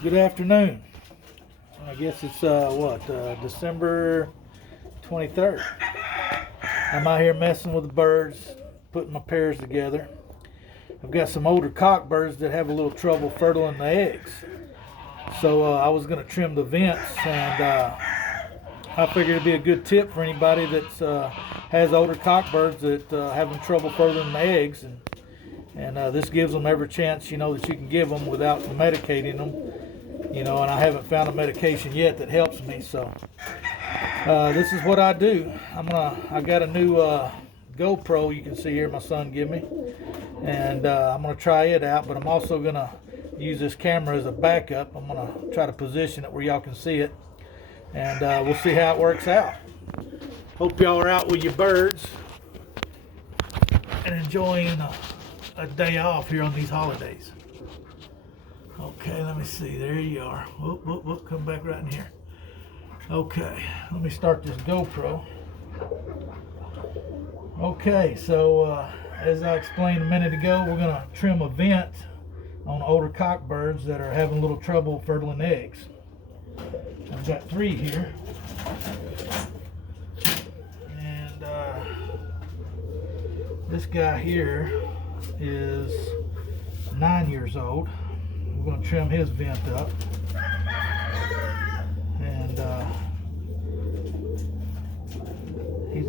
Good afternoon. I guess it's December 23rd. I'm out here messing with the birds, putting my pairs together. I've got some older cock birds that have a little trouble fertiling the eggs. So I was going to trim the vents, and I figured it'd be a good tip for anybody that has older cock birds that having trouble fertiling the eggs, and this gives them every chance that you can give them without medicating them. And I haven't found a medication yet that helps me. So this is what I do. I got a new GoPro. You can see here my son gave me, and I'm gonna try it out. But I'm also gonna use this camera as a backup. I'm gonna try to position it where y'all can see it, and we'll see how it works out. Hope y'all are out with your birds and enjoying a day off here on these holidays. Okay, let me see. There you are. Whoop, whoop, whoop. Come back right in here. Okay, let me start this GoPro. Okay, so as I explained a minute ago, we're going to trim a vent on older cock birds that are having a little trouble fertiling eggs. I've got 3 here. And this guy here is 9 years old. We're going to trim his vent up, and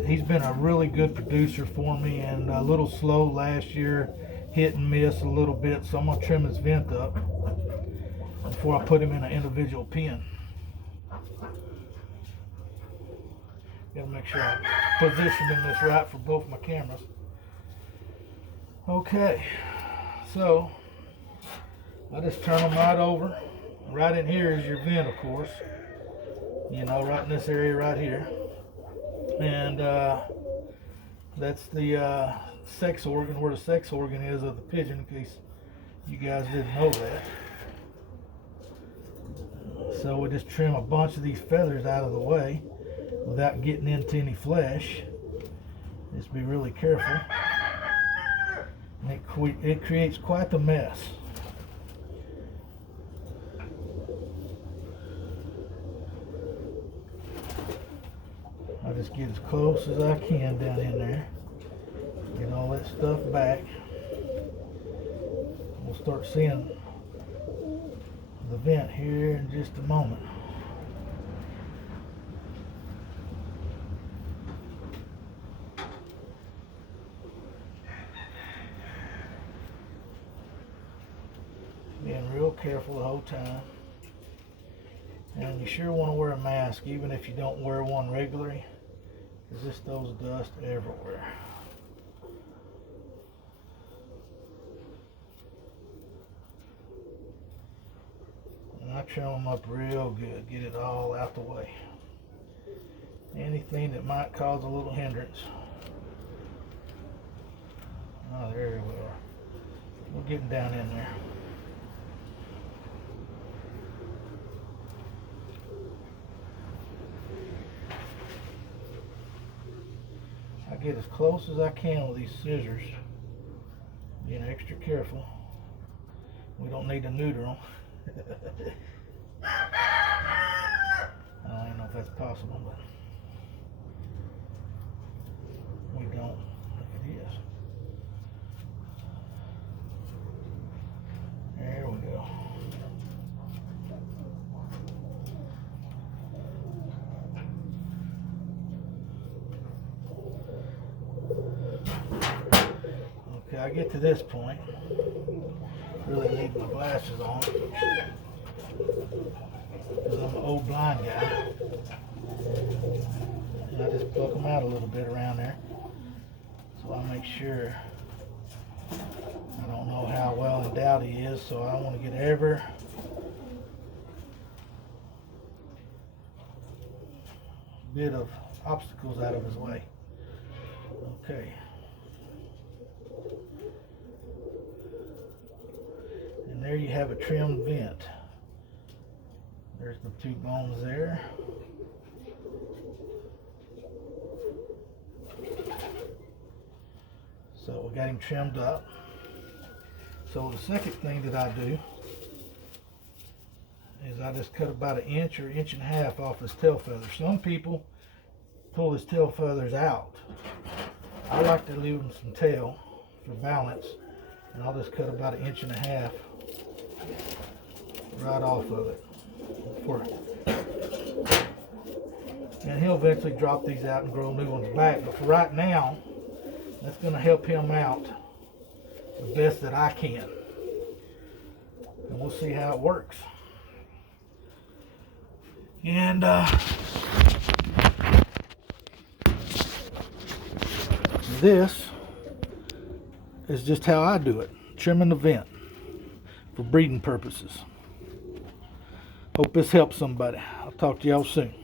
he's been a really good producer for me, and a little slow last year, hit and miss a little bit, so I'm going to trim his vent up before I put him in an individual pen. Got to make sure I position this right for both my cameras. Okay, so I just turn them right over. Right in here is your vent, of course. Right in this area right here. And that's the sex organ, where the sex organ is of the pigeon, in case you guys didn't know that. So we just trim a bunch of these feathers out of the way without getting into any flesh. Just be really careful. And it creates quite the mess. I just get as close as I can down in there, get all that stuff back. We'll start seeing the vent here in just a moment. Being real careful the whole time. And you sure want to wear a mask even if you don't wear one regularly, because this throws dust everywhere. And I trim them up real good, get it all out the way. Anything that might cause a little hindrance. Oh, there we are. We're getting down in there. I get as close as I can with these scissors, being extra careful. We don't need to neuter them. I don't know if that's possible, but we don't if it is. There we go. Okay, I get to this point. Really need my glasses on because I'm an old blind guy. And I just pluck them out a little bit around there, so I make sure. I don't know how well endowed he is, so I want to get every bit of obstacles out of his way. Okay. And there you have a trimmed vent. There's the 2 bones there. So we got him trimmed up. So the second thing that I do is I just cut about an inch or inch and a half off his tail feathers. Some people pull his tail feathers out. I like to leave him some tail for balance, and I'll just cut about an inch and a half right off of it. And he'll eventually drop these out and grow new ones back. But for right now, that's going to help him out the best that I can. And we'll see how it works. And this is just how I do it. Trimming the vent for breeding purposes. Hope this helps somebody. I'll talk to y'all soon.